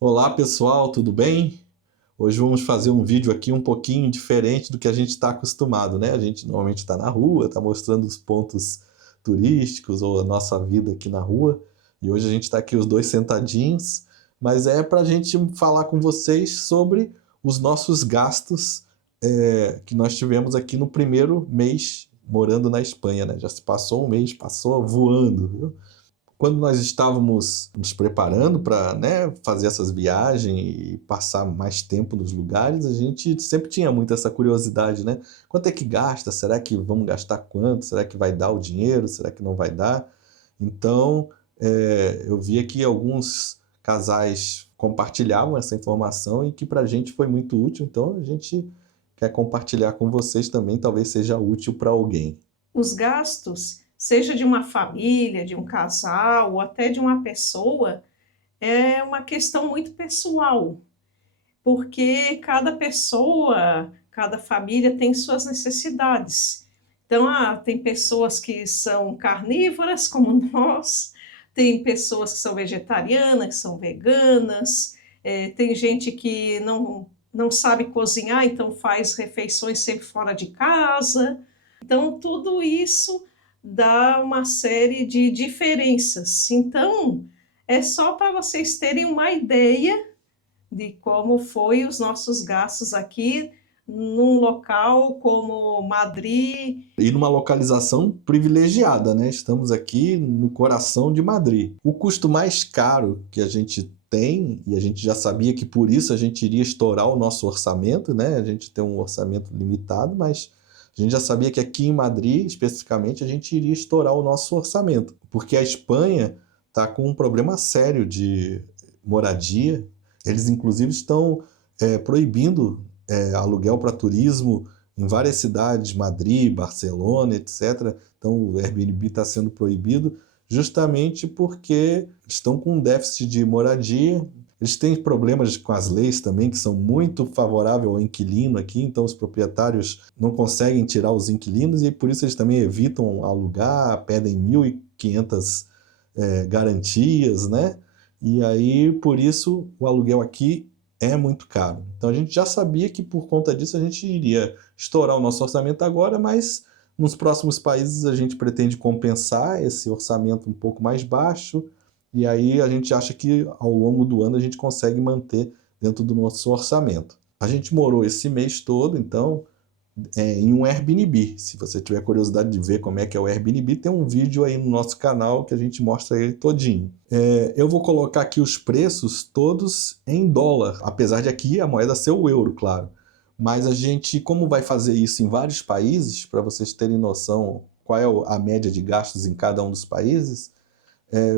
Olá pessoal, tudo bem? Hoje vamos fazer um vídeo aqui um pouquinho diferente do que a gente está acostumado, né? A gente normalmente está na rua, está mostrando os pontos turísticos ou a nossa vida aqui na rua. E hoje a gente está aqui os dois sentadinhos, mas é para a gente falar com vocês sobre os nossos gastos que nós tivemos aqui no primeiro mês morando na Espanha, né? Já se passou um mês, passou voando, viu? Quando nós estávamos nos preparando para, né, fazer essas viagens e passar mais tempo nos lugares, a gente sempre tinha muito essa curiosidade, né? Quanto é que gasta? Será que vamos gastar quanto? Será que vai dar o dinheiro? Será que não vai dar? Então, eu via que alguns casais compartilhavam essa informação e que para a gente foi muito útil, então a gente quer compartilhar com vocês também, talvez seja útil para alguém. Os gastos, seja de uma família, de um casal ou até de uma pessoa, é uma questão muito pessoal, porque cada pessoa, cada família tem suas necessidades. Então, tem pessoas que são carnívoras, como nós, tem pessoas que são vegetarianas, que são veganas, tem gente que não sabe cozinhar, então faz refeições sempre fora de casa. Então, tudo isso dá uma série de diferenças. Então, é só para vocês terem uma ideia de como foi os nossos gastos aqui num local como Madrid. E numa localização privilegiada, né? Estamos aqui no coração de Madrid. O custo mais caro que a gente tem, e a gente já sabia que por isso a gente iria estourar o nosso orçamento, né? A gente tem um orçamento limitado, mas a gente já sabia que aqui em Madrid, especificamente, a gente iria estourar o nosso orçamento, porque a Espanha está com um problema sério de moradia. Eles, inclusive, estão proibindo aluguel para turismo em várias cidades, Madrid, Barcelona, etc. Então o Airbnb está sendo proibido justamente porque estão com um déficit de moradia. Eles têm problemas com as leis também, que são muito favoráveis ao inquilino aqui, então os proprietários não conseguem tirar os inquilinos e por isso eles também evitam alugar, pedem 1.500 garantias, né? E aí, por isso, o aluguel aqui é muito caro. Então a gente já sabia que por conta disso a gente iria estourar o nosso orçamento agora, mas nos próximos países a gente pretende compensar esse orçamento um pouco mais baixo, e aí a gente acha que ao longo do ano a gente consegue manter dentro do nosso orçamento. A gente morou esse mês todo, então, em um Airbnb. Se você tiver curiosidade de ver como é que é o Airbnb, tem um vídeo aí no nosso canal que a gente mostra ele todinho. Eu vou colocar aqui os preços todos em dólar, apesar de aqui a moeda ser o euro, claro. Mas a gente, como vai fazer isso em vários países, para vocês terem noção qual é a média de gastos em cada um dos países,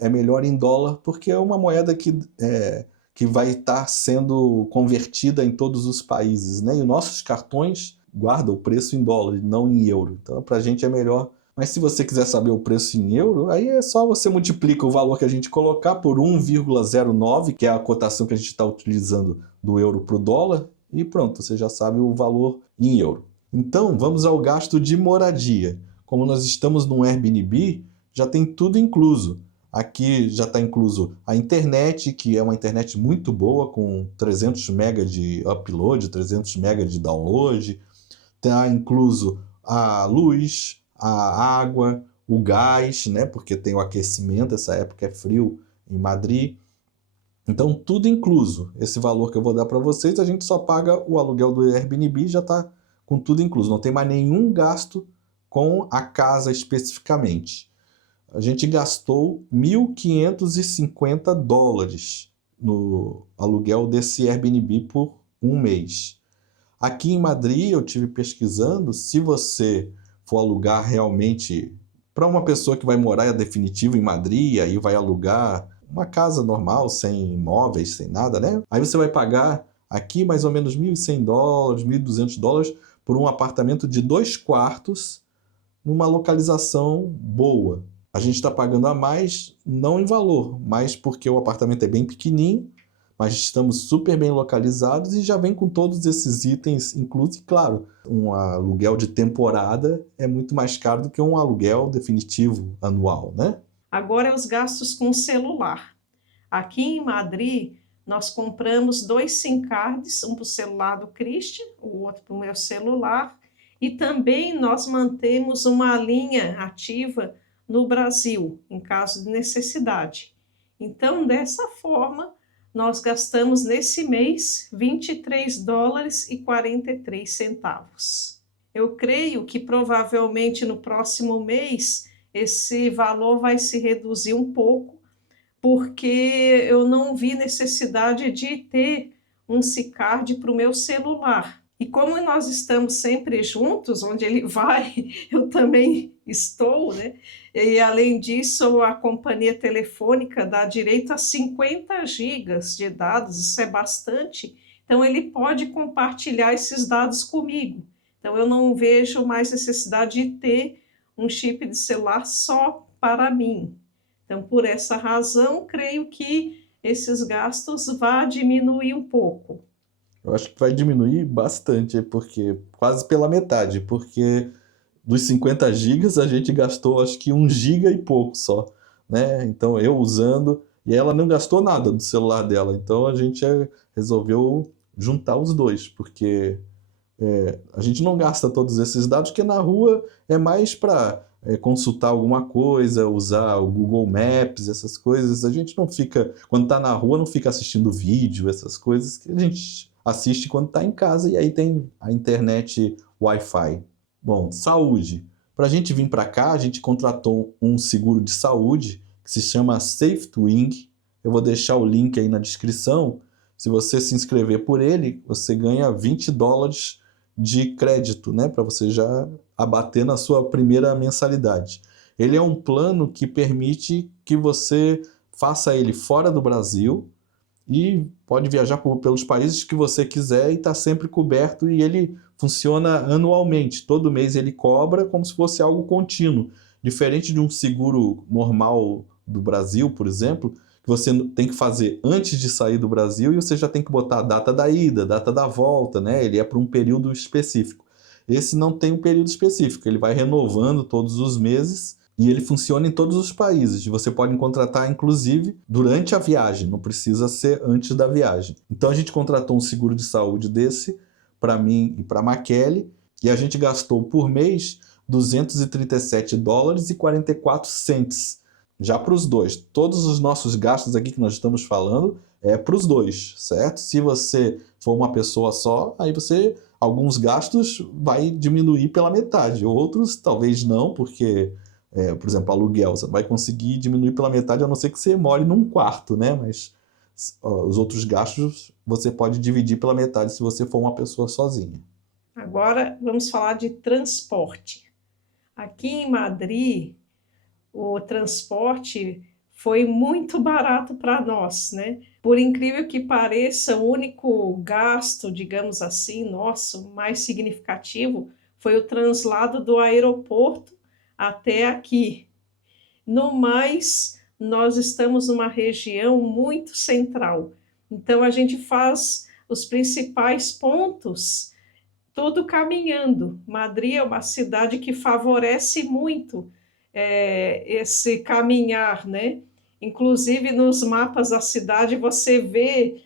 é melhor em dólar, porque é uma moeda que vai estar sendo convertida em todos os países, né? E os nossos cartões guardam o preço em dólar, não em euro. Então, para a gente é melhor. Mas se você quiser saber o preço em euro, aí é só você multiplica o valor que a gente colocar por 1,09, que é a cotação que a gente está utilizando do euro para o dólar, e pronto, você já sabe o valor em euro. Então, vamos ao gasto de moradia. Como nós estamos no Airbnb, já tem tudo incluso. Aqui já está incluso a internet, que é uma internet muito boa, com 300 MB de upload, 300 MB de download. Está incluso a luz, a água, o gás, né? Porque tem o aquecimento, essa época é frio em Madrid. Então, tudo incluso. Esse valor que eu vou dar para vocês, a gente só paga o aluguel do Airbnb e já está com tudo incluso. Não tem mais nenhum gasto com a casa especificamente. A gente gastou 1.550 dólares no aluguel desse Airbnb por um mês. Aqui em Madrid, eu tive pesquisando, se você for alugar realmente para uma pessoa que vai morar definitivo em Madrid, aí vai alugar uma casa normal, sem imóveis, sem nada, né? Aí você vai pagar aqui mais ou menos 1.100 dólares, 1.200 dólares por um apartamento de 2 quartos numa localização boa. A gente está pagando a mais, não em valor, mas porque o apartamento é bem pequenininho, mas estamos super bem localizados e já vem com todos esses itens inclusos. E claro, um aluguel de temporada é muito mais caro do que um aluguel definitivo anual, né? Agora, os gastos com celular. Aqui em Madrid, nós compramos 2 SIM cards, um para o celular do Christian, o outro para o meu celular, e também nós mantemos uma linha ativa no Brasil, em caso de necessidade. Então, dessa forma, nós gastamos nesse mês $23,43. Eu creio que provavelmente no próximo mês esse valor vai se reduzir um pouco, porque eu não vi necessidade de ter um SIM-card para o meu celular. E como nós estamos sempre juntos, onde ele vai, eu também estou, né? E além disso, a companhia telefônica dá direito a 50 gigas de dados, isso é bastante. Então, ele pode compartilhar esses dados comigo. Então, eu não vejo mais necessidade de ter um chip de celular só para mim. Então, por essa razão, creio que esses gastos vão diminuir um pouco. Eu acho que vai diminuir bastante, porque quase pela metade, porque dos 50 gigas a gente gastou acho que 1 giga e pouco só, né? Então eu usando, e ela não gastou nada do celular dela, então a gente resolveu juntar os dois, porque a gente não gasta todos esses dados, porque na rua é mais para consultar alguma coisa, usar o Google Maps, essas coisas. A gente não fica, quando está na rua, não fica assistindo vídeo, essas coisas que a gente assiste quando está em casa, e aí tem a internet Wi-Fi. Bom, saúde. Para a gente vir para cá, a gente contratou um seguro de saúde que se chama SafeTwing. Eu vou deixar o link aí na descrição. Se você se inscrever por ele, você ganha $20 de crédito, né, para você já abater na sua primeira mensalidade. Ele é um plano que permite que você faça ele fora do Brasil e pode viajar pelos países que você quiser e está sempre coberto, e ele funciona anualmente. Todo mês ele cobra como se fosse algo contínuo. Diferente de um seguro normal do Brasil, por exemplo, que você tem que fazer antes de sair do Brasil e você já tem que botar a data da ida, data da volta, né? Ele é para um período específico. Esse não tem um período específico, ele vai renovando todos os meses e ele funciona em todos os países. Você pode contratar, inclusive, durante a viagem, não precisa ser antes da viagem. Então a gente contratou um seguro de saúde desse para mim e para a Maquele, e a gente gastou por mês $237,44. Já para os dois. Todos os nossos gastos aqui que nós estamos falando é para os dois, certo? Se você for uma pessoa só, aí alguns gastos vai diminuir pela metade, outros talvez não, porque por exemplo, aluguel, você vai conseguir diminuir pela metade, a não ser que você more num quarto, né? Mas os outros gastos você pode dividir pela metade se você for uma pessoa sozinha. Agora vamos falar de transporte. Aqui em Madrid, o transporte foi muito barato para nós, né? Por incrível que pareça, o único gasto, digamos assim, nosso, mais significativo, foi o translado do aeroporto até aqui. No mais, nós estamos numa região muito central, então a gente faz os principais pontos tudo caminhando. Madrid é uma cidade que favorece muito esse caminhar, né? Inclusive nos mapas da cidade você vê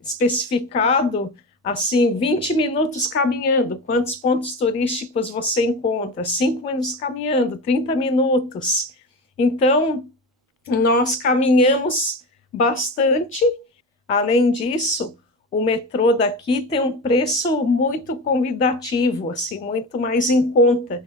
especificado assim, 20 minutos caminhando, quantos pontos turísticos você encontra? 5 minutos caminhando, 30 minutos. Então, nós caminhamos bastante. Além disso, o metrô daqui tem um preço muito convidativo, assim, muito mais em conta.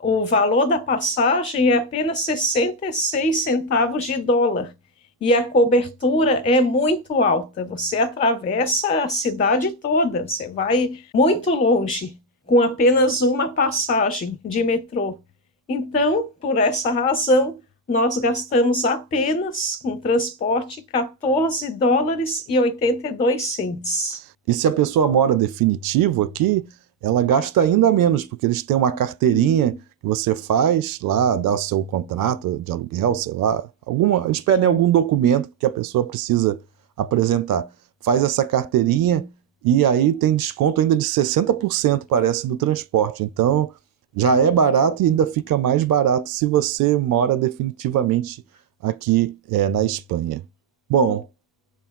O valor da passagem é apenas 66 centavos de dólar. E a cobertura é muito alta, você atravessa a cidade toda, você vai muito longe, com apenas uma passagem de metrô. Então, por essa razão, nós gastamos apenas com transporte $14,82. E se a pessoa mora definitivo aqui, ela gasta ainda menos, porque eles têm uma carteirinha que você faz lá, dá o seu contrato de aluguel, sei lá, eles pedem algum documento que a pessoa precisa apresentar. Faz essa carteirinha e aí tem desconto ainda de 60%, parece, do transporte. Então, já é barato e ainda fica mais barato se você mora definitivamente aqui na Espanha. Bom,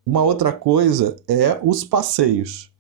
Uma outra coisa é os passeios.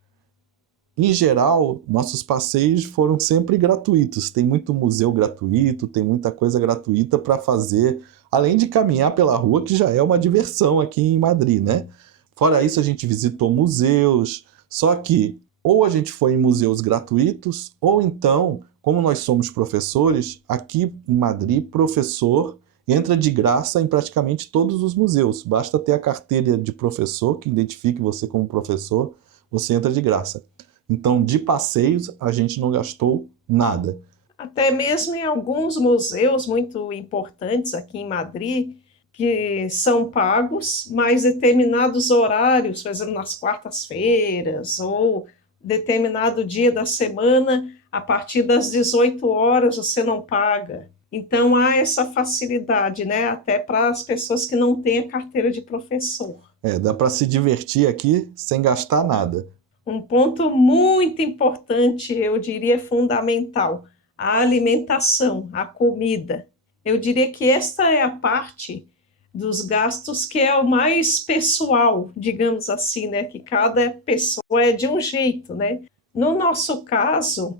Em geral, nossos passeios foram sempre gratuitos. Tem muito museu gratuito, tem muita coisa gratuita para fazer, além de caminhar pela rua, que já é uma diversão aqui em Madrid, né? Fora isso, a gente visitou museus, só que ou a gente foi em museus gratuitos, ou então, como nós somos professores, aqui em Madrid, professor entra de graça em praticamente todos os museus. Basta ter a carteira de professor, que identifique você como professor, você entra de graça. Então, de passeios, a gente não gastou nada. Até mesmo em alguns museus muito importantes aqui em Madrid, que são pagos, mas determinados horários, por exemplo, nas quartas-feiras, ou determinado dia da semana, a partir das 18 horas você não paga. Então há essa facilidade, né? Até para as pessoas que não têm a carteira de professor. Dá para se divertir aqui sem gastar nada. Um ponto muito importante, eu diria fundamental, a alimentação, a comida. Eu diria que esta é a parte dos gastos que é o mais pessoal, digamos assim, né? Que cada pessoa é de um jeito, né? No nosso caso,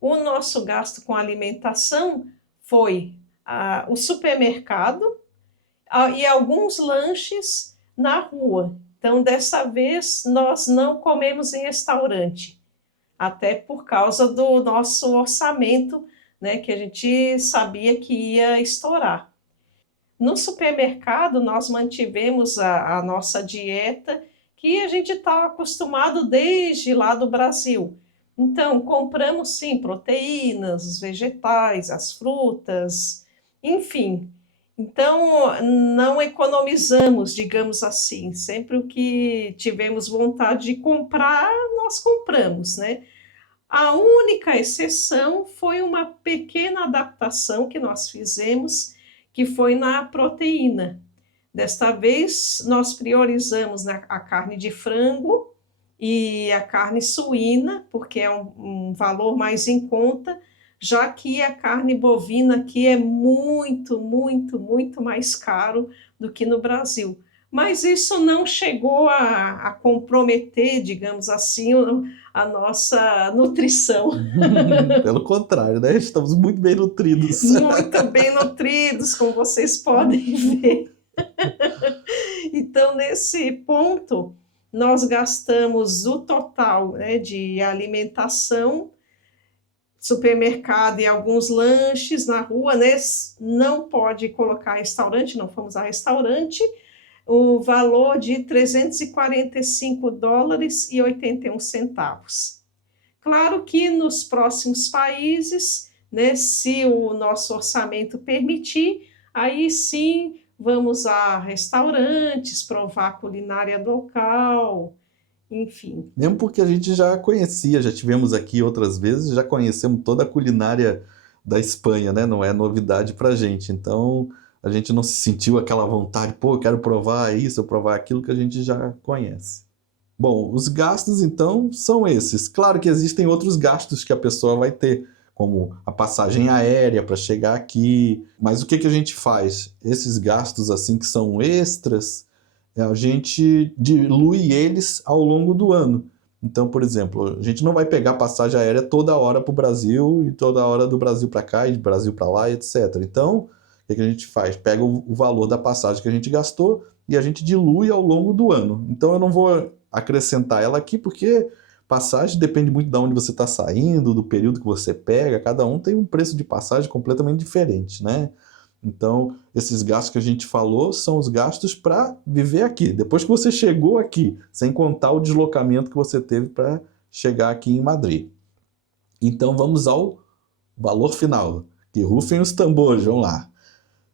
o nosso gasto com alimentação foi o supermercado e alguns lanches na rua. Então, dessa vez, nós não comemos em restaurante, até por causa do nosso orçamento, né, que a gente sabia que ia estourar. No supermercado, nós mantivemos a nossa dieta, que a gente estava acostumado desde lá do Brasil. Então, compramos, sim, proteínas, os vegetais, as frutas, enfim. Então, não economizamos, digamos assim. Sempre o que tivemos vontade de comprar, nós compramos, né? A única exceção foi uma pequena adaptação que nós fizemos, que foi na proteína. Desta vez, nós priorizamos a carne de frango e a carne suína, porque é um valor mais em conta, já que a carne bovina aqui é muito, muito, muito mais caro do que no Brasil. Mas isso não chegou a comprometer, digamos assim, a nossa nutrição. Pelo contrário, né? Estamos muito bem nutridos. Muito bem nutridos, como vocês podem ver. Então, nesse ponto, nós gastamos o total, né, de alimentação, supermercado e alguns lanches na rua, né? Não pode colocar restaurante, não fomos a restaurante, o valor de $345,81. Claro que nos próximos países, né, se o nosso orçamento permitir, aí sim vamos a restaurantes, provar a culinária local, enfim. Mesmo porque a gente já conhecia, já tivemos aqui outras vezes, já conhecemos toda a culinária da Espanha, né? Não é novidade pra gente. Então, a gente não se sentiu aquela vontade, pô, eu quero provar isso, eu provar aquilo que a gente já conhece. Bom, os gastos, então, são esses. Claro que existem outros gastos que a pessoa vai ter, como a passagem aérea para chegar aqui. Mas o que a gente faz? Esses gastos, assim, que são extras, a gente dilui eles ao longo do ano. Então, por exemplo, a gente não vai pegar passagem aérea toda hora para o Brasil e toda hora do Brasil para cá e do Brasil para lá, etc. Então, o que a gente faz? Pega o valor da passagem que a gente gastou e a gente dilui ao longo do ano. Então, eu não vou acrescentar ela aqui porque passagem depende muito de onde você está saindo, do período que você pega. Cada um tem um preço de passagem completamente diferente, né? Então, esses gastos que a gente falou são os gastos para viver aqui. Depois que você chegou aqui, sem contar o deslocamento que você teve para chegar aqui em Madrid. Então, vamos ao valor final. Que rufem os tambores, vamos lá.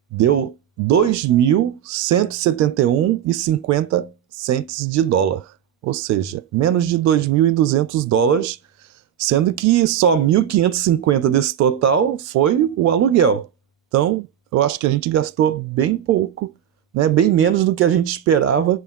Deu 2.171,50 de dólar. Ou seja, menos de $2.200, sendo que só 1.550 desse total foi o aluguel. Então, eu acho que a gente gastou bem pouco, né? Bem menos do que a gente esperava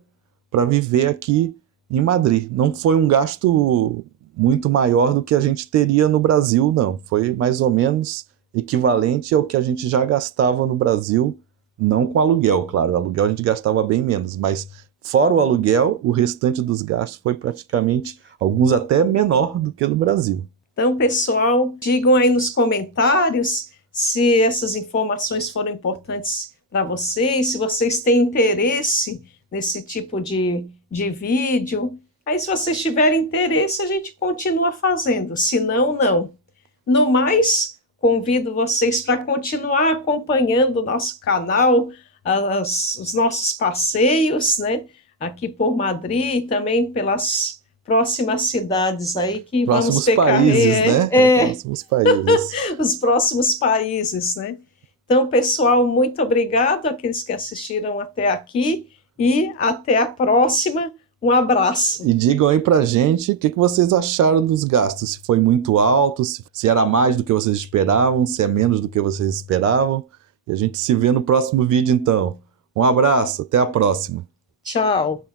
para viver aqui em Madrid. Não foi um gasto muito maior do que a gente teria no Brasil, não. Foi mais ou menos equivalente ao que a gente já gastava no Brasil, não com aluguel, claro. O aluguel a gente gastava bem menos, mas Fora o aluguel, o restante dos gastos foi praticamente, alguns até menor do que no Brasil. Então, pessoal, digam aí nos comentários se essas informações foram importantes para vocês, se vocês têm interesse nesse tipo de vídeo. Aí, se vocês tiverem interesse, a gente continua fazendo, se não, não. No mais, convido vocês para continuar acompanhando o nosso canal, os nossos passeios, né? Aqui por Madrid e também pelas próximas cidades aí que vamos Próximos países, né? Próximos países. os próximos países, né? Então, pessoal, muito obrigado àqueles que assistiram até aqui e até a próxima. Um abraço. E digam aí pra gente o que vocês acharam dos gastos. Se foi muito alto, se era mais do que vocês esperavam, se é menos do que vocês esperavam. E a gente se vê no próximo vídeo, então. Um abraço, até a próxima. Tchau.